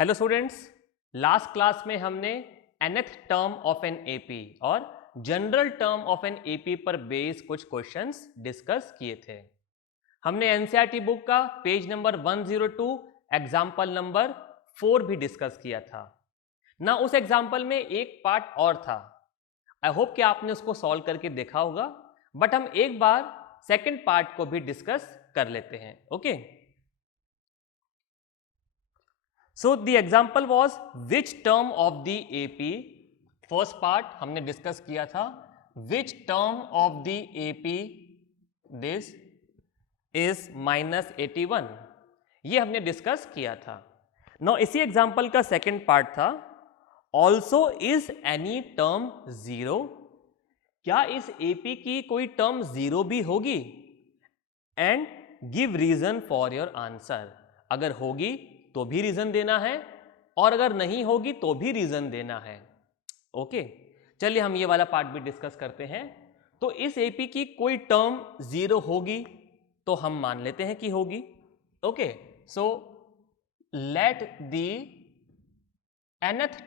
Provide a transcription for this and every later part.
Hello students, last class में हमने nth term of an AP और general term of an AP पर based कुछ क्वेश्चंस डिस्कस किए थे। हमने एनसीईआरटी बुक का पेज नंबर 102 एग्जाम्पल नंबर 4 भी डिस्कस किया था ना। उस एग्जाम्पल में एक पार्ट और था। आई होप कि आपने उसको सॉल्व करके देखा होगा, बट हम एक बार सेकेंड पार्ट को भी डिस्कस कर लेते हैं। Okay, so the example was which term of the AP, first part हमने डिस्कस किया था which term of the AP this is -81, ये हमने डिस्कस किया था। Now इसी एग्जाम्पल का सेकेंड पार्ट था also is any term 0, क्या इस AP की कोई टर्म 0 भी होगी and give reason for your answer. अगर होगी तो भी रीजन देना है और अगर नहीं होगी तो भी रीजन देना है। ओके, चलिए हम ये वाला पार्ट भी डिस्कस करते हैं। तो इस एपी की कोई टर्म 0 होगी तो हम मान लेते हैं कि होगी। Okay, so let the nth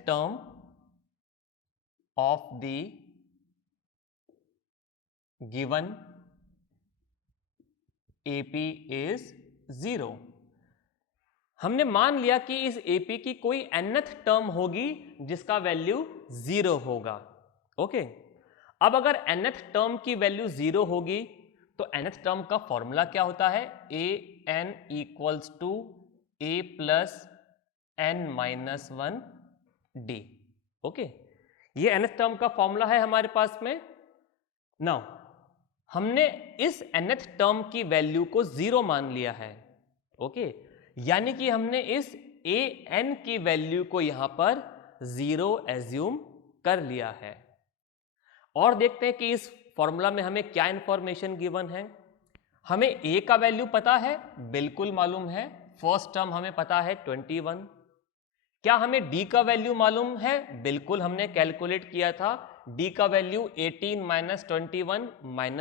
term of the given AP is 0। हमने मान लिया कि इस AP की कोई nth टर्म होगी जिसका वैल्यू 0 होगा। ओके, अब अगर nth टर्म की वैल्यू 0 होगी तो nth टर्म का फॉर्मूला क्या होता है? an equals to a plus n-1 d। Okay, ये nth टर्म का फॉर्मूला है हमारे पास में। नाउ हमने इस nth टर्म की वैल्यू को 0 मान लिया है। ओके, यानी कि हमने इस an की वैल्यू को यहां पर 0 एज्यूम कर लिया है। और देखते हैं कि इस फॉर्मूला में हमें क्या इंफॉर्मेशन गिवन है। हमें a का वैल्यू पता है, बिल्कुल मालूम है। फर्स्ट टर्म हमें पता है 21। क्या हमें d का वैल्यू मालूम है? बिल्कुल, हमने कैलकुलेट किया था। d का वैल्यू 18 - 21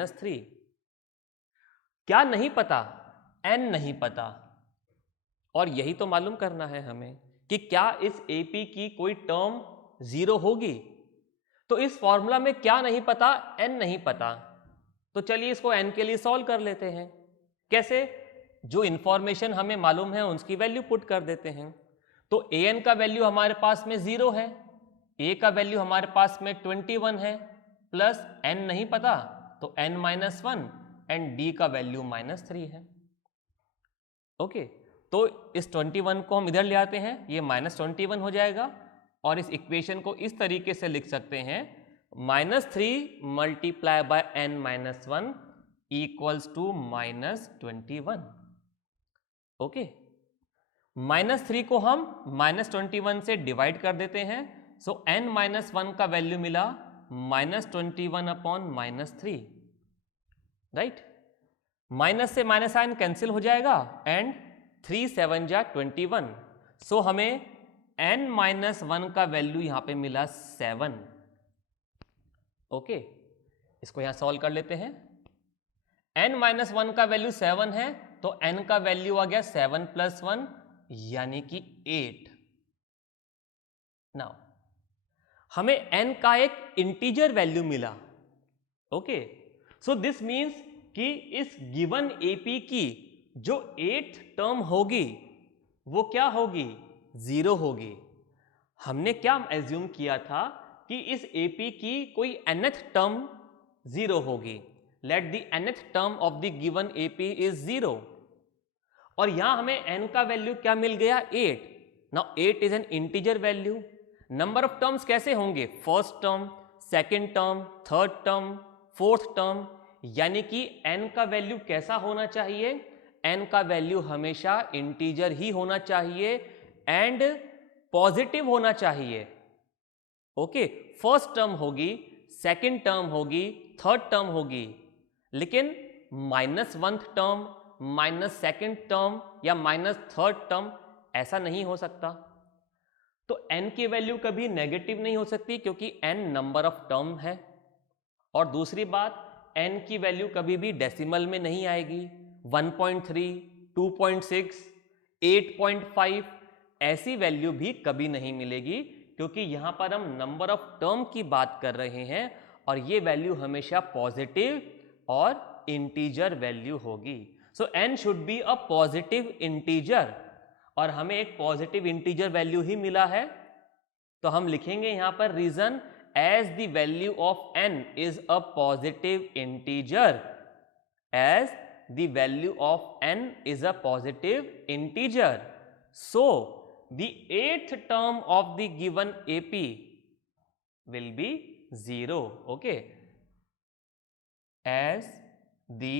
- 3। क्या नहीं पता? n नहीं पता। और यही तो मालूम करना है हमें कि क्या इस AP की कोई टर्म 0 होगी। तो इस फॉर्मूला में क्या नहीं पता? n नहीं पता। तो चलिए इसको n के लिए सॉल्व कर लेते हैं। कैसे? जो इंफॉर्मेशन हमें मालूम है उसकी वैल्यू पुट कर देते हैं। तो an का वैल्यू हमारे पास में 0 है, a का वैल्यू हमारे पास में 21 है, प्लस n नहीं पता तो n-1 एंड d का वैल्यू -3 है। ओके, तो इस 21 को हम इधर ले आते हैं, ये -21 हो जाएगा और इस इक्वेशन को इस तरीके से लिख सकते हैं -3 multiply by n-1 equals to -21। Okay, -3 को हम -21 से डिवाइड कर देते हैं। सो n-1 का वैल्यू मिला -21/-3। राइट, माइनस से माइनस साइन कैंसिल हो जाएगा एंड 3 7 जा 21। सो हमें n-1 का वैल्यू यहां पे मिला 7। ओके, इसको यहां सॉल्व कर लेते हैं। n-1 का वैल्यू 7 है तो n का वैल्यू आ गया 7 + 1 यानी कि 8। नाउ हमें n का एक इंटीजर वैल्यू मिला। ओके, सो दिस मीन्स कि इस गिवन AP की जो 8th टर्म होगी वो क्या होगी? 0 होगी। हमने क्या एज्यूम किया था कि इस AP की कोई nth टर्म 0 होगी। Let the nth term of the given AP is 0 और यहां हमें n का वैल्यू क्या मिल गया? 8। Now 8 is an integer value. Number of terms कैसे होंगे? First term, second term, third term, fourth term, यानी कि n का वैल्यू कैसा होना चाहिए? n का वैल्यू हमेशा इंटीजर ही होना चाहिए एंड पॉजिटिव होना चाहिए। ओके, फर्स्ट टर्म होगी, सेकेंड टर्म होगी, थर्ड टर्म होगी, लेकिन -1th टर्म, -2nd टर्म या -3rd टर्म ऐसा नहीं हो सकता। तो n की वैल्यू कभी नेगेटिव नहीं हो सकती क्योंकि n नंबर ऑफ टर्म है। और दूसरी बात, n की वैल्यू कभी भी डेसिमल में नहीं आएगी। 1.3, 2.6 8.5 ऐसी वैल्यू भी कभी नहीं मिलेगी, क्योंकि यहां पर हम नंबर ऑफ टर्म की बात कर रहे हैं और ये वैल्यू हमेशा पॉजिटिव और इंटीजर वैल्यू होगी। सो n should be a positive integer, और हमें एक पॉजिटिव इंटीजर वैल्यू ही मिला है, तो हम लिखेंगे यहां पर reason as the value of n is a positive integer, as the value of n is a positive integer, so the 8th term of the given AP will be 0. Okay, as the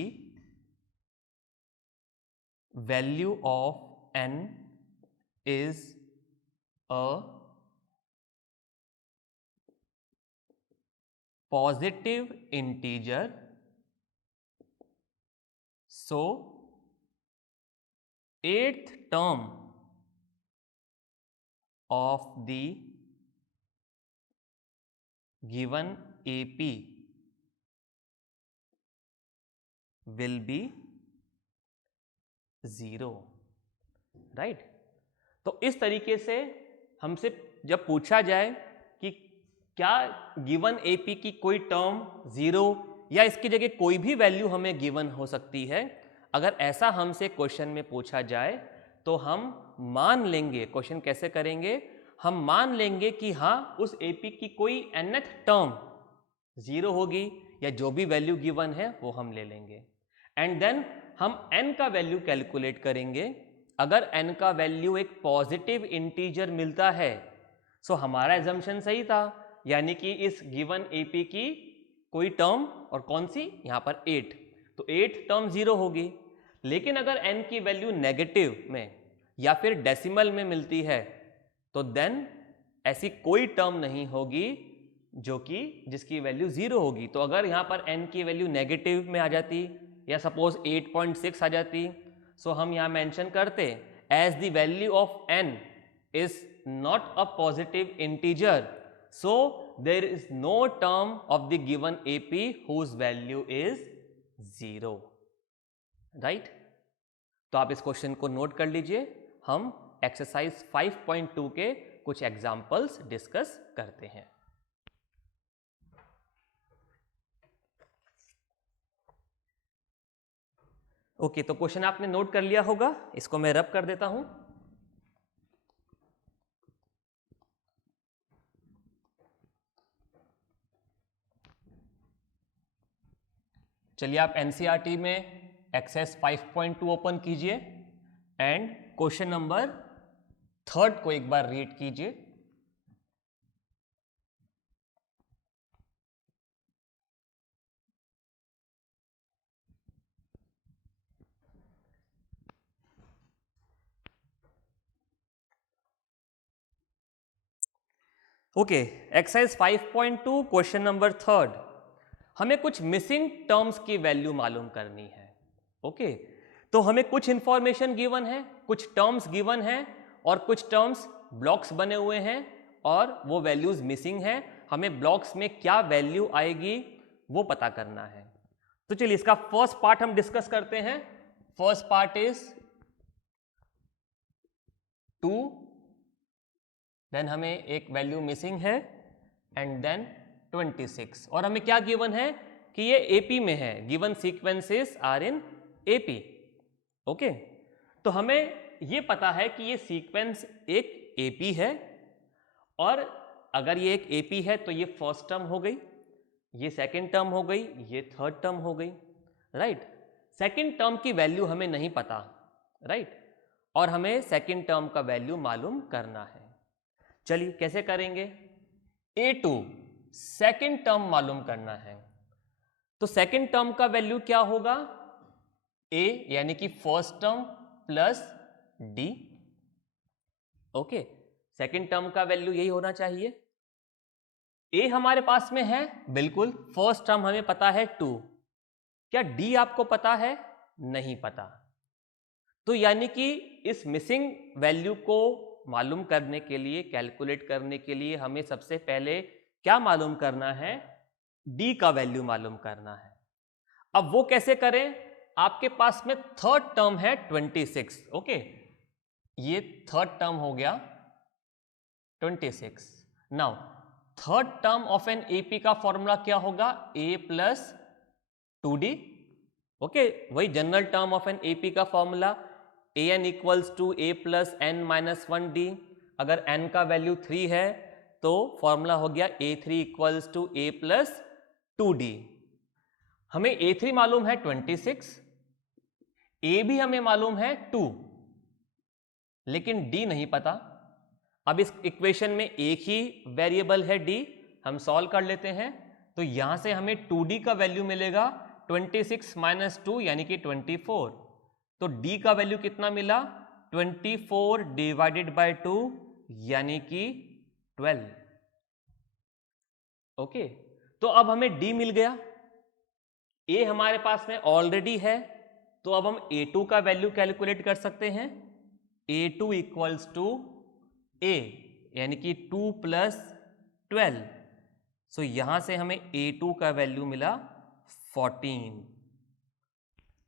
value of n is a positive integer, so 8th term of the given AP will be 0. Right? तो इस तरीके से हमसे जब पूछा जाए कि क्या गिवन एपी की कोई टर्म 0 या इसकी जगह कोई भी वैल्यू हमें गिवन हो सकती है, अगर ऐसा हमसे क्वेश्चन में पूछा जाए तो हम मान लेंगे, क्वेश्चन कैसे करेंगे, हम मान लेंगे कि हाँ उस एपी की कोई nth टर्म 0 होगी या जो भी वैल्यू गिवन है वो हम ले लेंगे, एंड देन हम n का वैल्यू कैलकुलेट करेंगे। अगर n का वैल्यू एक पॉजिटिव इंटीजर मिलता है, सो हमारा एजम्पशन सही था, यानी कि इस गिवन एपी की कोई टर्म, और कौन सी, यहां पर 8, तो 8 टर्म 0 होगी। लेकिन अगर n की वैल्यू नेगेटिव में या फिर डेसिमल में मिलती है, तो देन ऐसी कोई टर्म नहीं होगी जो कि जिसकी वैल्यू 0 होगी। तो अगर यहां पर n की वैल्यू नेगेटिव में आ जाती या सपोज 8.6 आ जाती, सो हम यहां मेंशन करते as the value of n is not a positive integer, so there is no term of the given AP whose value is 0। Right? तो आप इस क्वेश्चन को नोट कर लीजिए, हम एक्सरसाइज 5.2 के कुछ एग्जाम्पल्स डिस्कस करते हैं। ओके, तो क्वेश्चन आपने नोट कर लिया होगा, इसको मैं रब कर देता हूं। चलिए आप एनसीईआरटी में एक्सरसाइज 5.2 ओपन कीजिए एंड क्वेश्चन नंबर 3 को एक बार रीड कीजिए। ओके, एक्सरसाइज 5.2 क्वेश्चन नंबर 3, हमें कुछ मिसिंग टर्म्स की वैल्यू मालूम करनी है। ओके, तो हमें कुछ इंफॉर्मेशन गिवन है, कुछ टर्म्स गिवन है और कुछ टर्म्स ब्लॉक्स बने हुए हैं और वो वैल्यूज मिसिंग है। हमें ब्लॉक्स में क्या वैल्यू आएगी वो पता करना है। तो चलिए इसका फर्स्ट पार्ट हम डिस्कस करते हैं। फर्स्ट पार्ट इज 2, देन हमें एक वैल्यू मिसिंग है एंड देन 26, और हमें क्या गिवन है कि ये एपी में है, given sequences are in AP. Okay, तो हमें ये पता है कि ये सीक्वेंस एक एपी है, और अगर ये एक एपी है तो ये फर्स्ट टर्म हो गई, ये सेकंड टर्म हो गई, ये थर्ड टर्म हो गई। राइट? सेकंड टर्म की वैल्यू हमें नहीं पता, राइट? और हमें सेकंड टर्म का वैल्यू मालूम करना है। चलिए कैसे करेंगे? A2 सेकंड टर्म मालूम करना है, तो सेकंड टर्म का वैल्यू क्या होगा? A यानी कि first term plus D। Okay, second term का वैल्यू यही होना चाहिए। A हमारे पास में है, बिल्कुल, फर्स्ट टर्म हमें पता है 2, क्या D आपको पता है? नहीं पता। तो यानी कि इस मिसिंग वैल्यू को मालूम करने के लिए, कैलकुलेट करने के लिए हमें सबसे पहले क्या मालूम करना है? D का वैल्यू मालूम करना है। अब वो कैसे करें? आपके पास में थर्ड टर्म है 26। ओके, ये थर्ड टर्म हो गया 26। Now third term of an AP का फॉर्मूला क्या होगा? a plus 2d। ओके, वही general term of an AP का formula an equals to a plus n minus 1d। अगर n का वैल्यू 3 है तो फॉर्मूला हो गया a3 equals to a plus 2d। हमें a3 मालूम है 26, a भी हमें मालूम है 2, लेकिन d नहीं पता। अब इस इक्वेशन में एक ही वेरिएबल है d, हम सॉल्व कर लेते हैं। तो यहां से हमें 2d का वैल्यू मिलेगा 26 माइनस 2 यानी कि 24। तो d का वैल्यू कितना मिला? 24 डिवाइडेड बाय 2 यानी कि 12। ओके, तो अब हमें d मिल गया, a हमारे पास में ऑलरेडी है, तो अब हम a2 का वैल्यू कैलकुलेट कर सकते हैं। a2 इक्वल्स टू a यानी कि 2 प्लस 12। सो यहां से हमें a2 का वैल्यू मिला 14।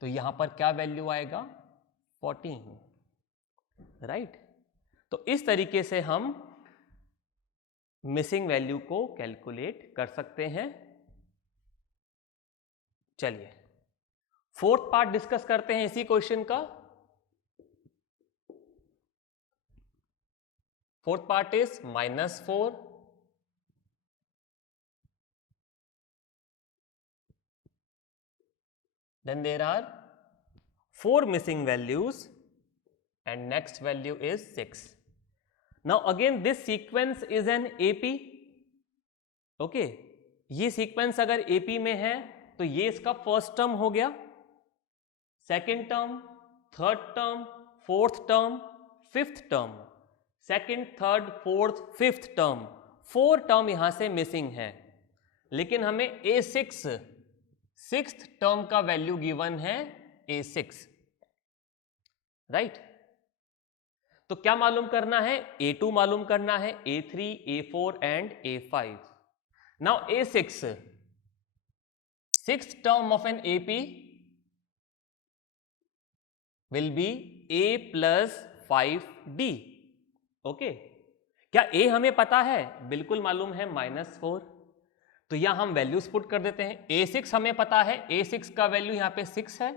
तो यहां पर क्या वैल्यू आएगा? 14, राइट। तो इस तरीके से हम मिसिंग वैल्यू को कैलकुलेट कर सकते हैं। चलिए फोर्थ पार्ट डिस्कस करते हैं इसी क्वेश्चन का। Fourth part is -4 then there are 4 missing values and next value is 6. Now again this sequence is an AP. okay, ये सीक्वेंस अगर AP में है तो ये इसका फर्स्ट टर्म हो गया, second term, third term, fourth term, fifth term, second, third, fourth, fifth term, 4 term यहां से मिसिंग है। लेकिन हमें A6 सिक्स्थ टर्म का वैल्यू गिवन है A6, राइट। तो क्या मालूम करना है? A2 मालूम करना है, A3, A4 and A5। Now A6 sixth term of an AP will be a plus 5d। Okay, क्या a हमें पता है? बिल्कुल मालूम है, -4। तो यहां हम वैल्यूज पुट कर देते हैं। a6 हमें पता है, a6 का वैल्यू यहां पे 6 है।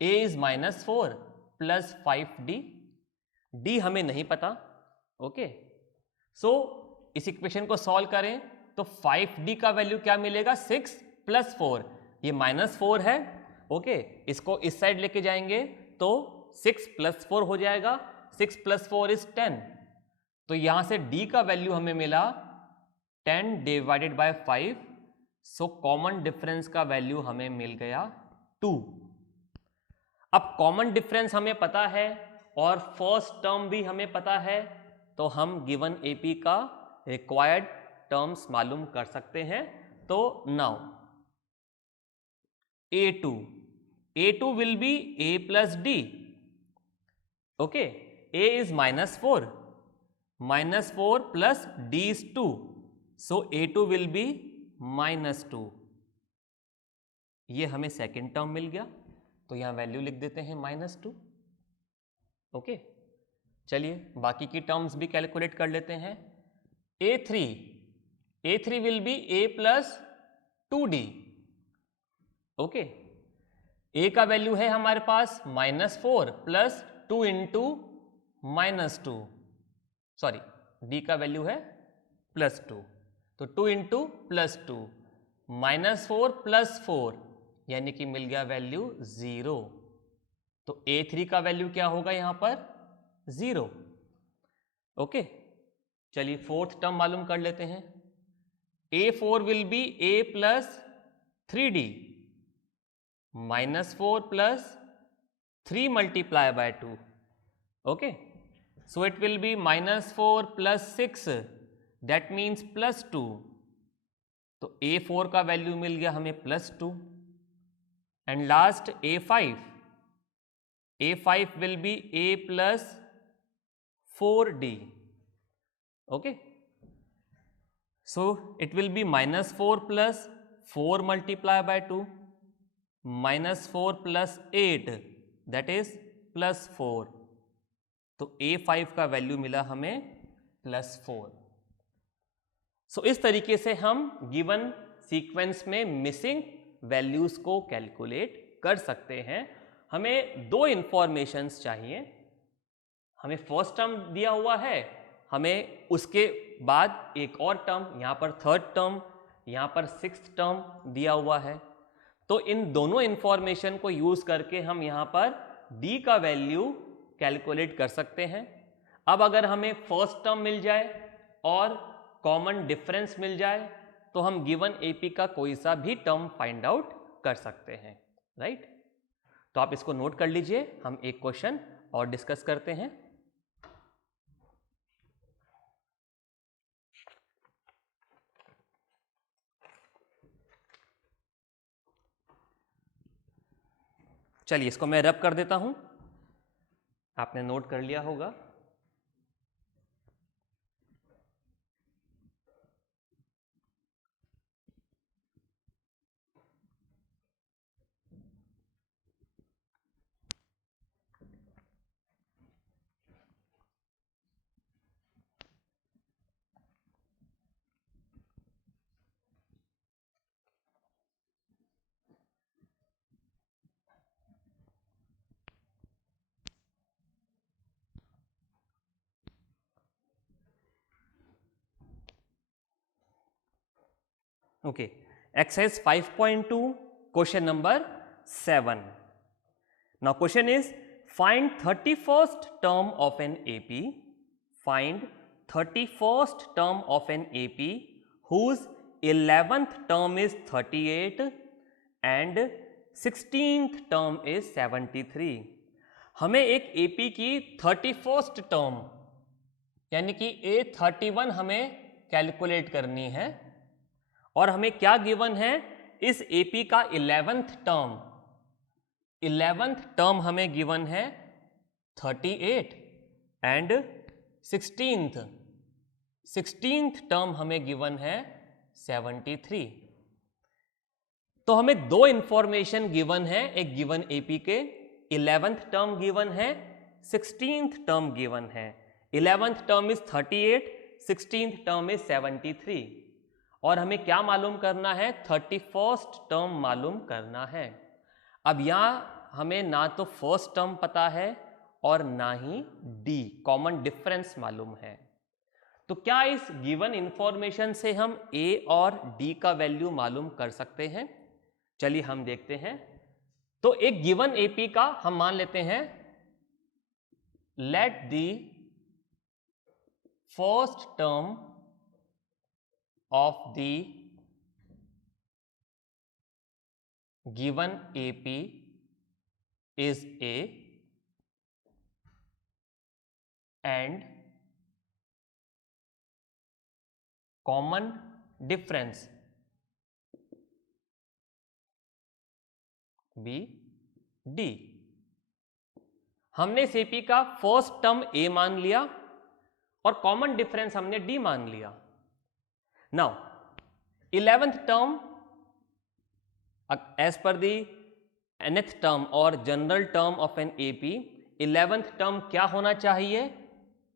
a is -4 plus 5d, d हमें नहीं पता। ओके, सो इस इक्वेशन को सॉल्व करें तो 5d का वैल्यू क्या मिलेगा? 6 प्लस 4, ये -4 है। ओके, इसको इस साइड लेके जाएंगे तो 6 प्लस 4 हो जाएगा, 6 प्लस 4 इज 10। तो यहां से d का वैल्यू हमें मिला 10 divided by 5। So common difference का वैल्यू हमें मिल गया 2। अब कॉमन डिफरेंस हमें पता है और फर्स्ट टर्म भी हमें पता है, तो हम गिवन AP का रिक्वायर्ड टर्म्स मालूम कर सकते हैं। तो now A2 will be a plus d। okay, a is -4, -4 plus d is 2, so A2 will be -2। ये हमें सेकेंड टर्म मिल गया, तो यहां वैल्यू लिख देते हैं -2। ओके, चलिए बाकी की टर्म्स भी कैलकुलेट कर लेते हैं। A3 will be a plus 2d। Okay, a का वैल्यू है हमारे पास -4 प्लस 2 इंटू -2, सॉरी d का वैल्यू है +2, तो 2 इंटू +2, -4 प्लस 4 यानी कि मिल गया वैल्यू 0। तो A3 का वैल्यू क्या होगा यहां पर? 0। ओके, चलिए फोर्थ टर्म मालूम कर लेते हैं। A4 will be a plus 3d, -4 plus 3 multiply by 2। okay, so it will be -4 plus 6, that means +2। तो A4 का वैल्यू मिल गया हमें +2। And last A5 will be a plus 4d। okay, so it will be -4 plus 4 multiply by 2, -4 plus 8, that is +4। तो A5 का value मिला हमें +4। सो इस तरीके से हम गिवन सीक्वेंस में मिसिंग वैल्यूज को कैलकुलेट कर सकते हैं। हमें दो इंफॉर्मेशंस चाहिए, हमें फर्स्ट टर्म दिया हुआ है, हमें उसके बाद एक और टर्म, यहाँ पर थर्ड टर्म, यहाँ पर सिक्स्थ टर्म दिया हुआ है। तो इन दोनों इंफॉर्मेशन को यूज करके हम यहाँ पर d का वैल्यू कैलकुलेट कर सकते हैं। अब अगर हमें फर्स्ट टर्म मिल जाए और कॉमन डिफरेंस मिल जाए तो हम गिवन AP का कोई सा भी टर्म फाइंड आउट कर सकते हैं, राइट। तो आप इसको नोट कर लीजिए, हम एक क्वेश्चन और डिस्कस करते हैं। चलिए इसको मैं रब कर देता हूं, आपने नोट कर लिया होगा। Okay, exercise 5.2, question number 7. Now question is, find 31st term of an AP, find 31st term of an AP whose 11th term is 38 and 16th term is 73. हमें एक AP की 31st टर्म यानी कि A31 हमें calculate करनी है और हमें क्या गिवन है, इस AP का 11th टर्म हमें गिवन है 38 एंड 16th टर्म हमें गिवन है 73। तो हमें दो इंफॉर्मेशन गिवन है, एक गिवन AP के 11th टर्म गिवन है, 16th टर्म गिवन है। 11th term is 38, 16th term is 73 और हमें क्या मालूम करना है, 31st टर्म मालूम करना है। अब यहाँ हमें ना तो फर्स्ट टर्म पता है और ना ही D कॉमन डिफरेंस मालूम है। तो क्या इस गिवन इंफॉर्मेशन से हम A और D का वैल्यू मालूम कर सकते हैं? चलिए हम देखते हैं। तो एक गिवन AP का हम मान लेते हैं, let the first term of the given AP is A and common difference B D। हमने इस AP का फर्स्ट टर्म A मान लिया और कॉमन डिफरेंस हमने D मान लिया। Now 11th term as per the nth term or general term of an AP, 11th term क्या होना चाहिए,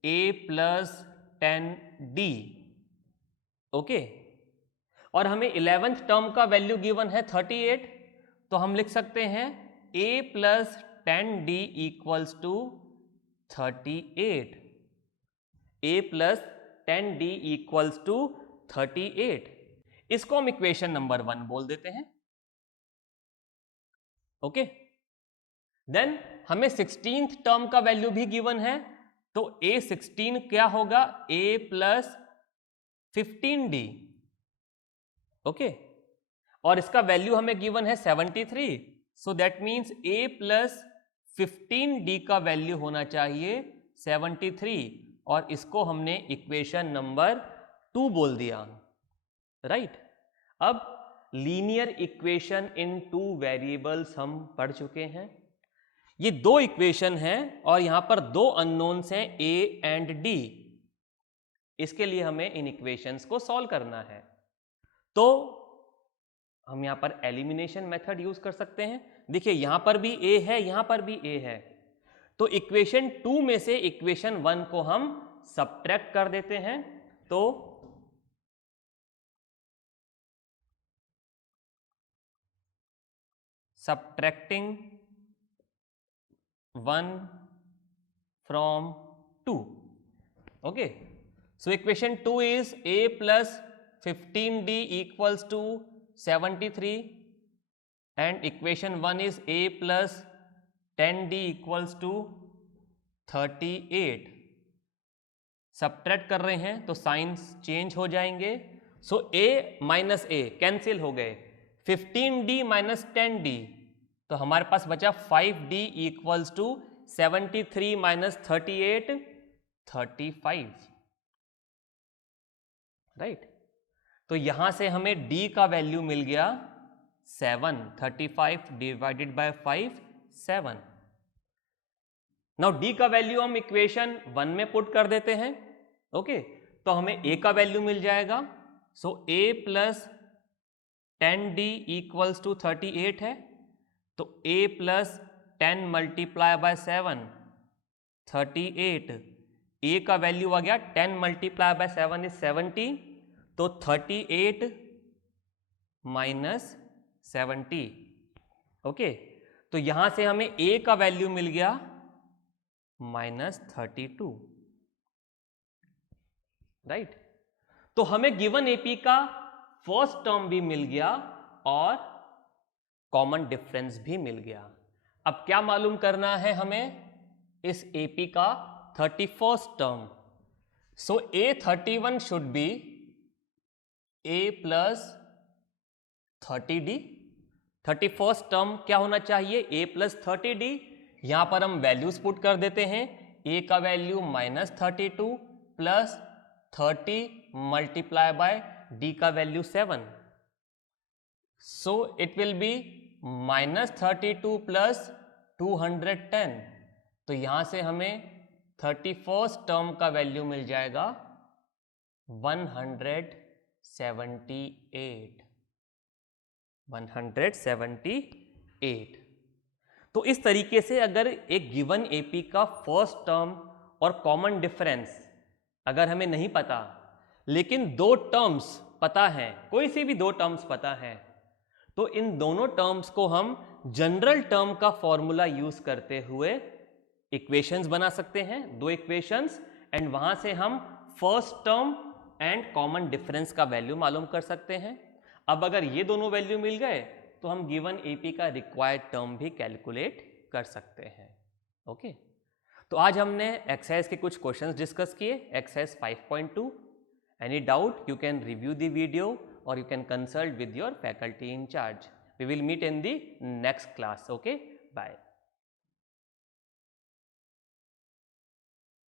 A plus 10D। ओके, और हमें 11th टर्म का वैल्यू गिवन है 38, तो हम लिख सकते हैं A plus 10D equals to 38। A plus 10D equals to 38। इसको हम इक्वेशन नंबर 1 बोल देते हैं। ओके, देन हमें 16th टर्म का वैल्यू भी गिवन है, तो A16 क्या होगा, A plus 15D। ओके, और इसका वैल्यू हमें गिवन है 73, so that means A plus 15D का वैल्यू होना चाहिए 73 और इसको हमने इक्वेशन नंबर 2 बोल दिया, राइट। अब लीनियर इक्वेशन इन 2 वेरिएबल्स हम पढ़ चुके हैं। ये दो इक्वेशन हैं और यहां पर दो अननोन्स हैं A एंड D। इसके लिए हमें इन इक्वेशंस को सॉल्व करना है, तो हम यहां पर एलिमिनेशन मेथड यूज कर सकते हैं। देखिए यहां पर भी A है, यहां पर भी A है, तो इक्वेशन 2 में से इक्वेशन 1 को हम सब्ट्रैक्ट कर देते हैं। तो subtracting 1 from 2. Okay, so equation 2 is a plus 15d equals to 73 and equation 1 is a plus 10d equals to 38. Subtract कर रहे हैं तो साइंस चेंज हो जाएंगे। सो a माइनस ए कैंसिल हो गए, 15d माइनस 10d, तो हमारे पास बचा 5d equals to 73 minus 38, 35, right. तो यहां से हमें d का वैल्यू मिल गया 7, 35 डिवाइडेड बाय 5, 7। नाउ d का वैल्यू हम इक्वेशन 1 में पुट कर देते हैं। ओके, तो हमें a का वैल्यू मिल जाएगा। So a plus 10d equals to 38 है, तो a plus 10 multiply by 7, 38। a का वैल्यू आ गया 10 मल्टीप्लाई बाय 7 इज 70, तो 38 माइनस 70। ओके, तो यहां से हमें a का वैल्यू मिल गया माइनस 32, राइट। तो हमें गिवन एपी का फर्स्ट टर्म भी मिल गया और कॉमन डिफरेंस भी मिल गया। अब क्या मालूम करना है हमें इस एपी का 31st term. So A31 should be a plus 30d। 31st term क्या होना चाहिए, a प्लस 30d। यहां पर हम वैल्यूज पुट कर देते हैं, a का value minus 32 plus 30 multiply by d का value 7, so it will be minus 32 plus 210। तो यहां से हमें 31st टर्म का वैल्यू मिल जाएगा 178। तो इस तरीके से अगर एक गिवन एपी का फर्स्ट टर्म और कॉमन डिफरेंस अगर हमें नहीं पता, लेकिन दो टर्म्स पता है, कोई सी भी दो टर्म्स पता है, तो इन दोनों टर्म्स को हम जनरल टर्म का फॉर्मूला यूज करते हुए इक्वेशंस बना सकते हैं, दो इक्वेशंस, एंड वहां से हम first term and common difference का वैल्यू मालूम कर सकते हैं। अब अगर ये दोनों वैल्यू मिल गए तो हम गिवन एपी का रिक्वायर्ड टर्म भी कैलकुलेट कर सकते हैं। ओके, तो आज हमने एक्सरसाइज के कुछ क्वेश्चंस डिस्कस किए, exercise 5.2। Any doubt you can review the video or you can consult with your faculty in charge. We will meet in the next class. Okay, bye.